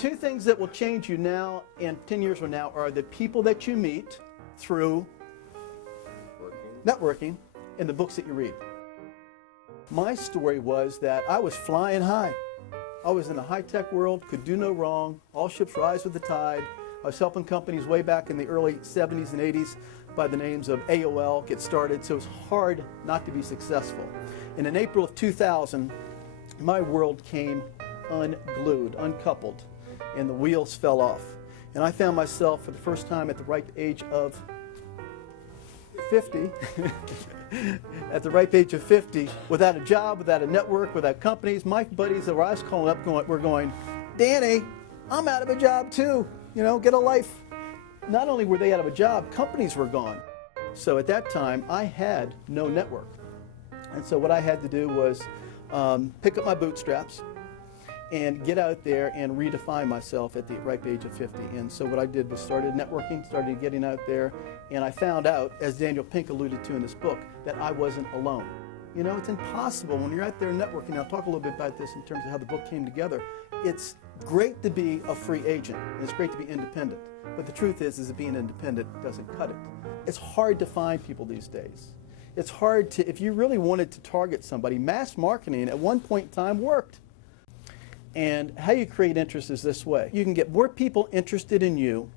two things that will change you now and 10 years from now are the people that you meet through networking and the books that you read. My story was that I was flying high. I was in a high-tech world, could do no wrong, all ships rise with the tide. I was helping companies way back in the early 70s and 80s by the names of AOL get started, so it was hard not to be successful. And in April of 2000, my world came unglued, uncoupled, and the wheels fell off. And I found myself for the first time at the ripe age of 50, at the ripe age of 50, without a job, without a network, without companies. My buddies that I was calling up were going, Danny, I'm out of a job too, you know, get a life. Not only were they out of a job, companies were gone. So at that time, I had no network. And so what I had to do was pick up my bootstraps and get out there and redefine myself at the ripe age of 50. And so what I did was started networking, started getting out there, and I found out, as Daniel Pink alluded to in this book, that I wasn't alone. You know, it's impossible when you're out there networking. I'll talk a little bit about this in terms of how the book came together. It's great to be a free agent, and it's great to be independent. But the truth is that being independent doesn't cut it. It's hard to find people these days. It's hard to, if you really wanted to target somebody, mass marketing at one point in time worked. And how you create interest is this way. You can get more people interested in you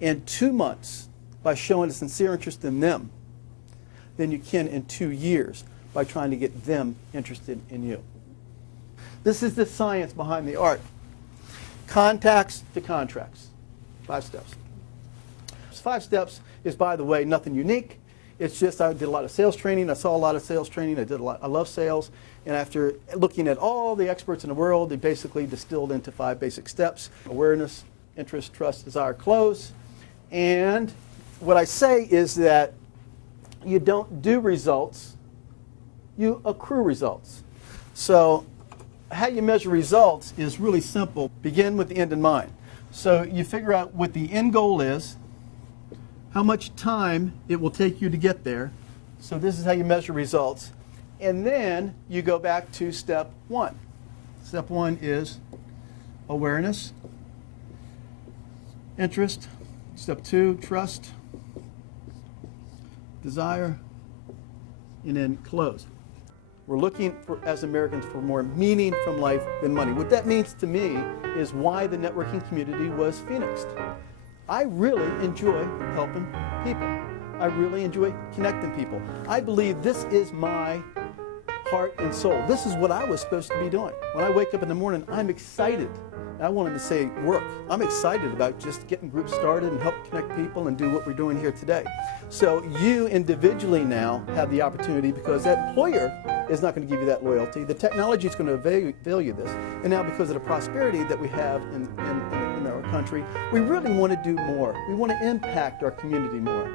in 2 months by showing a sincere interest in them than you can in 2 years by trying to get them interested in you. This is the science behind the art. Contacts to contracts. 5 steps. 5 steps is, by the way, nothing unique. It's just I did a lot of sales training. I saw a lot of sales training. I love sales. And after looking at all the experts in the world, they basically distilled into 5 basic steps: awareness, interest, trust, desire, close. And what I say is that you don't do results, you accrue results. So how you measure results is really simple. Begin with the end in mind. So you figure out what the end goal is, how much time it will take you to get there. So this is how you measure results. And then you go back to step 1. Step 1 is awareness, interest. Step 2, trust, desire, and then close. We're looking for, as Americans, for more meaning from life than money. What that means to me is why the networking community was phoenixed. I really enjoy helping people. I really enjoy connecting people. I believe this is my heart and soul. This is what I was supposed to be doing. When I wake up in the morning, I'm excited. I wanted to say work. I'm excited about just getting groups started and help connect people and do what we're doing here today. So you individually now have the opportunity, because that employer is not going to give you that loyalty. The technology is going to avail you this. And now, because of the prosperity that we have in our country, we really want to do more. We want to impact our community more.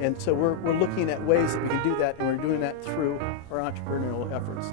And so we're looking at ways that we can do that, and we're doing that through our entrepreneurial efforts.